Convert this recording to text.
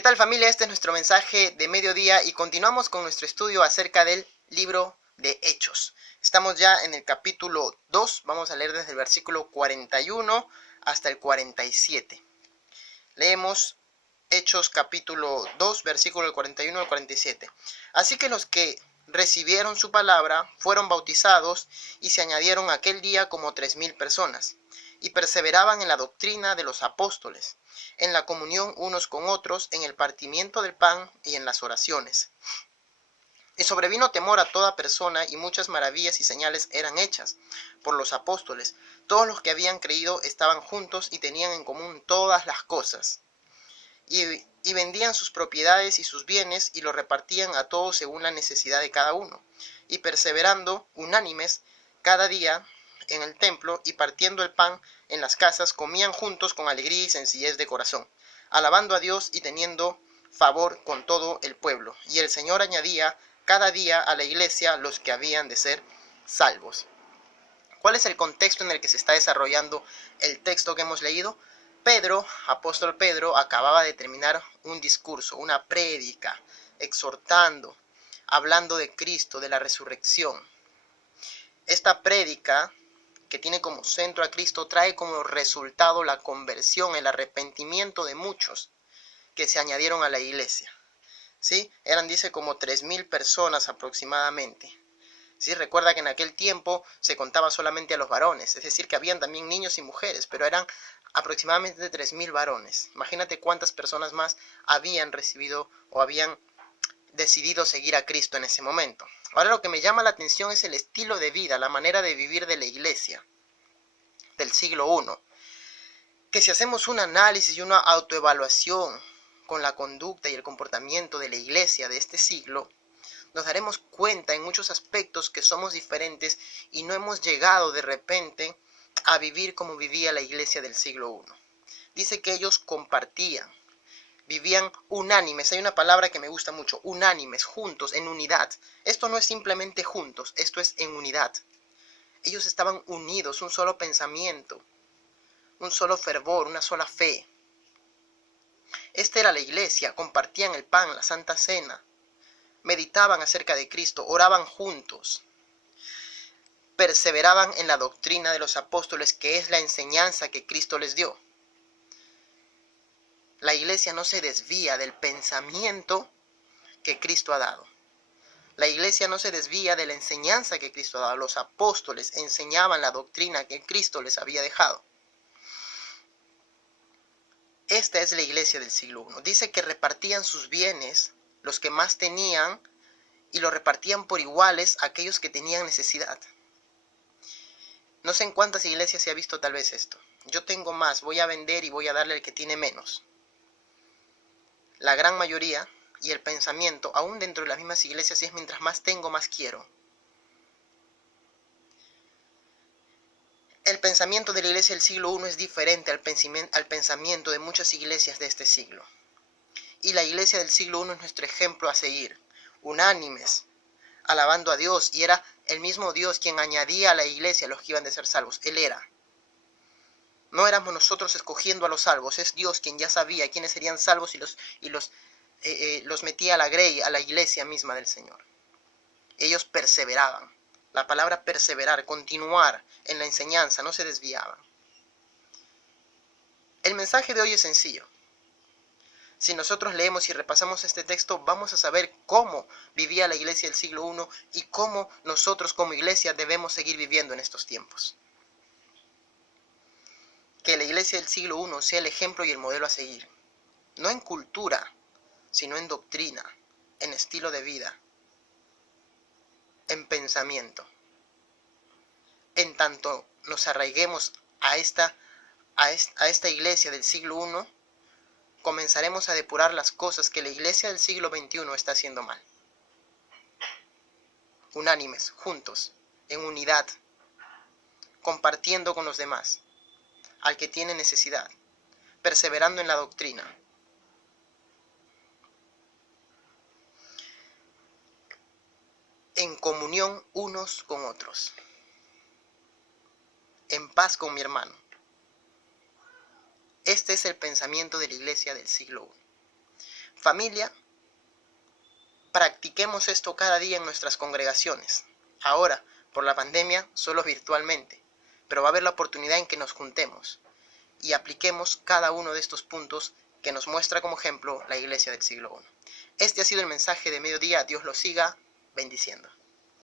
¿Qué tal, familia? Este es nuestro mensaje de mediodía y continuamos con nuestro estudio acerca del libro de Hechos. Estamos ya en el capítulo 2, vamos a leer desde el versículo 41 hasta el 47. Leemos Hechos capítulo 2, versículo 41 al 47. Así que los que recibieron su palabra fueron bautizados y se añadieron aquel día como 3,000 personas, y perseveraban en la doctrina de los apóstoles, en la comunión unos con otros, en el partimiento del pan y en las oraciones. Y sobrevino temor a toda persona, y muchas maravillas y señales eran hechas por los apóstoles. Todos los que habían creído estaban juntos y tenían en común todas las cosas. Y vendían sus propiedades y sus bienes y lo repartían a todos según la necesidad de cada uno. Y perseverando unánimes cada día en el templo y partiendo el pan en las casas, comían juntos con alegría y sencillez de corazón, alabando a Dios y teniendo favor con todo el pueblo. Y el Señor añadía cada día a la iglesia los que habían de ser salvos. ¿Cuál es el contexto en el que se está desarrollando el texto que hemos leído? Pedro, apóstol Pedro, acababa de terminar un discurso, una prédica, exhortando, hablando de Cristo, de la resurrección. Esta prédica, que tiene como centro a Cristo, trae como resultado la conversión, el arrepentimiento de muchos que se añadieron a la iglesia. ¿Sí? Eran, dice, como 3,000 personas aproximadamente. ¿Sí? Recuerda que en aquel tiempo se contaba solamente a los varones, es decir, que habían también niños y mujeres, pero eran aproximadamente 3,000 varones. Imagínate cuántas personas más habían recibido o habían decidido seguir a Cristo en ese momento. Ahora lo que me llama la atención es el estilo de vida, la manera de vivir de la iglesia del siglo I. Que si hacemos un análisis y una autoevaluación con la conducta y el comportamiento de la iglesia de este siglo, nos daremos cuenta en muchos aspectos que somos diferentes y no hemos llegado de repente a vivir como vivía la iglesia del siglo I. Dice que ellos compartían, vivían unánimes. Hay una palabra que me gusta mucho, unánimes, juntos, en unidad. Esto no es simplemente juntos, esto es en unidad. Ellos estaban unidos, un solo pensamiento, un solo fervor, una sola fe. Esta era la iglesia, compartían el pan, la Santa Cena, meditaban acerca de Cristo, oraban juntos, perseveraban en la doctrina de los apóstoles, que es la enseñanza que Cristo les dio. La iglesia no se desvía del pensamiento que Cristo ha dado. La iglesia no se desvía de la enseñanza que Cristo ha dado. Los apóstoles enseñaban la doctrina que Cristo les había dejado. Esta es la iglesia del siglo I. Dice que repartían sus bienes, los que más tenían, y lo repartían por iguales a aquellos que tenían necesidad. No sé en cuántas iglesias se ha visto tal vez esto. Yo tengo más, voy a vender y voy a darle al que tiene menos. La gran mayoría y el pensamiento, aún dentro de las mismas iglesias, es mientras más tengo, más quiero. El pensamiento de la iglesia del siglo I es diferente al pensamiento de muchas iglesias de este siglo. Y la iglesia del siglo I es nuestro ejemplo a seguir, unánimes, alabando a Dios, y era el mismo Dios quien añadía a la iglesia a los que iban de ser salvos. Él era. No éramos nosotros escogiendo a los salvos, es Dios quien ya sabía quiénes serían salvos y los metía a la grey, a la iglesia misma del Señor. Ellos perseveraban. La palabra perseverar, continuar en la enseñanza, no se desviaban. El mensaje de hoy es sencillo. Si nosotros leemos y repasamos este texto, vamos a saber cómo vivía la iglesia del siglo I y cómo nosotros como iglesia debemos seguir viviendo en estos tiempos. Que la iglesia del siglo I sea el ejemplo y el modelo a seguir. No en cultura, sino en doctrina, en estilo de vida, en pensamiento. En tanto nos arraiguemos a esta iglesia del siglo I, comenzaremos a depurar las cosas que la iglesia del siglo XXI está haciendo mal. Unánimes, juntos, en unidad, compartiendo con los demás, al que tiene necesidad, perseverando en la doctrina. En comunión unos con otros, en paz con mi hermano. Este es el pensamiento de la iglesia del siglo I. Familia, practiquemos esto cada día en nuestras congregaciones. Ahora, por la pandemia, solo virtualmente, pero va a haber la oportunidad en que nos juntemos y apliquemos cada uno de estos puntos que nos muestra como ejemplo la iglesia del siglo I. Este ha sido el mensaje de mediodía. Dios los siga bendiciendo.